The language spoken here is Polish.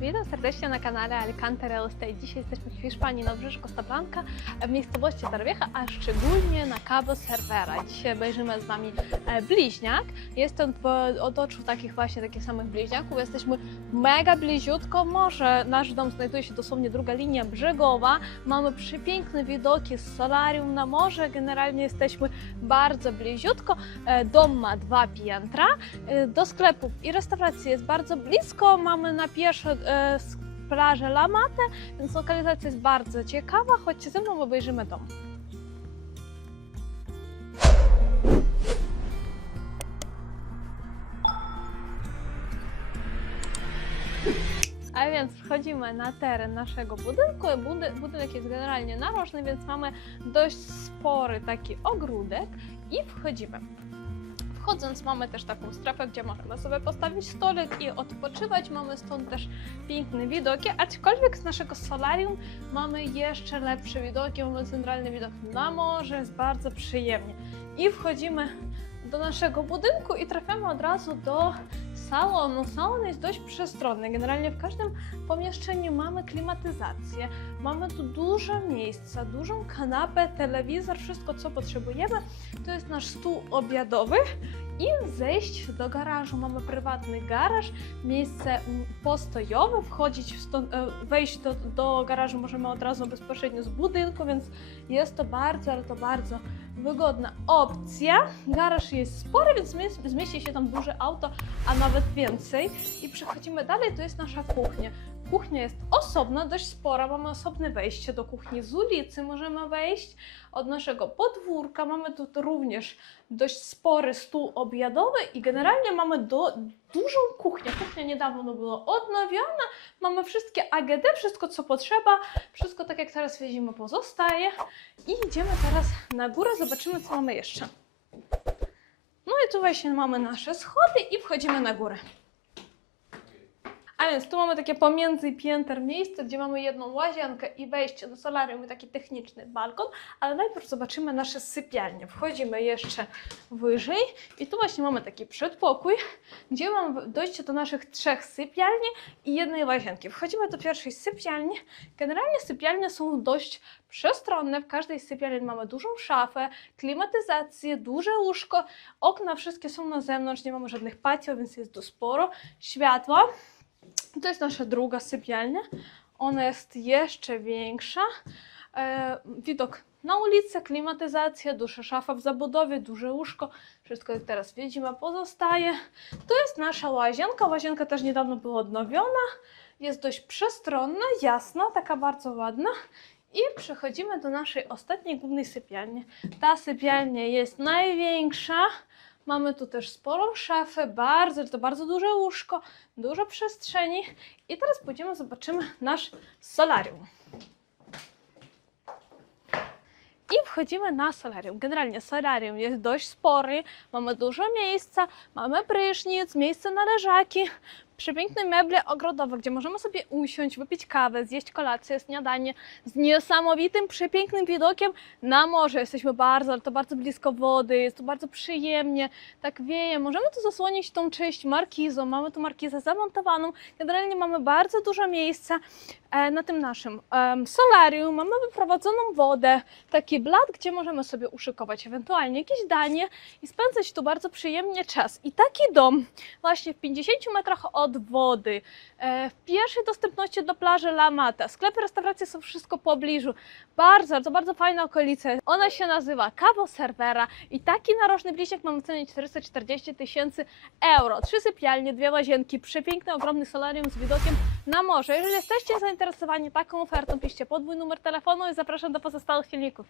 Witam serdecznie na kanale Alicante Real Estate. Dzisiaj jesteśmy w Hiszpanii na wybrzeżu Costa Blanca, w miejscowości Torrevieja, a szczególnie na Cabo Cervera. Dzisiaj obejrzymy z Wami e, bliźniak. Jestem w otoczu takich właśnie takich samych bliźniaków. Jesteśmy mega bliziutko. Może nasz dom znajduje się dosłownie druga linia brzegowa. Mamy przepiękne widoki z solarium na morze. Generalnie jesteśmy bardzo bliziutko. E, Dom ma dwa piętra. E, Do sklepów i restauracji jest bardzo blisko. Mamy na pierwsze e, plażę La Mate, więc lokalizacja jest bardzo ciekawa. Chodźcie ze mną, obejrzymy dom. A więc wchodzimy na teren naszego budynku. Budy, budynek jest generalnie narożny, więc mamy dość spory taki ogródek i wchodzimy. Wchodząc mamy też taką strefę, gdzie możemy sobie postawić stolik i odpoczywać. Mamy stąd też piękne widoki, aczkolwiek z naszego solarium mamy jeszcze lepsze widoki. Mamy centralny widok na morze, jest bardzo przyjemnie. I wchodzimy do naszego budynku i trafiamy od razu do salonu. Salon jest dość przestronny. Generalnie w każdym pomieszczeniu mamy klimatyzację, mamy tu dużo miejsca, dużą kanapę, telewizor, wszystko co potrzebujemy. To jest nasz stół obiadowy i zejść do garażu. Mamy prywatny garaż, miejsce postojowe, wchodzić, e, wejść do, do garażu możemy od razu bezpośrednio z budynku, więc jest to bardzo, ale to bardzo wygodna opcja. Garaż jest spory, więc zmie- zmieści się tam duże auto, a nawet więcej. I przechodzimy dalej, to jest nasza kuchnia. Kuchnia jest osobna, dość spora, mamy osobne wejście do kuchni z ulicy, możemy wejść od naszego podwórka. Mamy tu również dość spory stół obiadowy i generalnie mamy do, dużą kuchnię. Kuchnia niedawno była odnowiona, mamy wszystkie AGD, wszystko co potrzeba, wszystko tak jak teraz widzimy pozostaje. I idziemy teraz na górę, zobaczymy co mamy jeszcze. No i tu właśnie mamy nasze schody i wchodzimy na górę. A więc tu mamy takie pomiędzy pięter miejsce, gdzie mamy jedną łazienkę i wejście do solarium i taki techniczny balkon, ale najpierw zobaczymy nasze sypialnie. Wchodzimy jeszcze wyżej i tu właśnie mamy taki przedpokój, gdzie mamy dojście do naszych trzech sypialni i jednej łazienki. Wchodzimy do pierwszej sypialni. Generalnie sypialnie są dość przestronne. W każdej sypialni mamy dużą szafę, klimatyzację, duże łóżko. Okna wszystkie są na zewnątrz, nie mamy żadnych patio, więc jest tu sporo światła. To jest nasza druga sypialnia. Ona jest jeszcze większa. E, widok na ulicę, klimatyzacja, duża szafa w zabudowie, duże łóżko. Wszystko jak teraz widzimy pozostaje. To jest nasza łazienka. Łazienka też niedawno była odnowiona. Jest dość przestronna, jasna, taka bardzo ładna. I przechodzimy do naszej ostatniej głównej sypialni. Ta sypialnia jest największa. Mamy tu też sporą szafę, bardzo, to bardzo duże łóżko, dużo przestrzeni. I teraz pójdziemy, zobaczymy nasz solarium. I wchodzimy na solarium. Generalnie solarium jest dość spory, mamy dużo miejsca, mamy prysznic, miejsce na leżaki, przepiękne meble ogrodowe, gdzie możemy sobie usiąść, wypić kawę, zjeść kolację, śniadanie z niesamowitym, przepięknym widokiem na morze. Jesteśmy bardzo, ale to bardzo blisko wody, jest tu bardzo przyjemnie, tak wieje. Możemy tu zasłonić tą część markizą, mamy tu markizę zamontowaną. Generalnie mamy bardzo dużo miejsca e, na tym naszym solarium. Mamy wyprowadzoną wodę, taki blat, gdzie możemy sobie uszykować ewentualnie jakieś danie i spędzać tu bardzo przyjemnie czas. I taki dom właśnie w 50 metrach od wody, e, w pierwszej dostępności do plaży La Mata, sklepy, restauracje są wszystko w pobliżu. Bardzo, to bardzo fajna okolica. Ona się nazywa Cabo Cervera i taki narożny bliźniak mamy w cenie 440 tysięcy euro. Trzy sypialnie, dwie łazienki, przepiękne, ogromny solarium z widokiem na morze. Jeżeli jesteście zainteresowani taką ofertą, piszcie podwój numer telefonu i zapraszam do pozostałych filmików.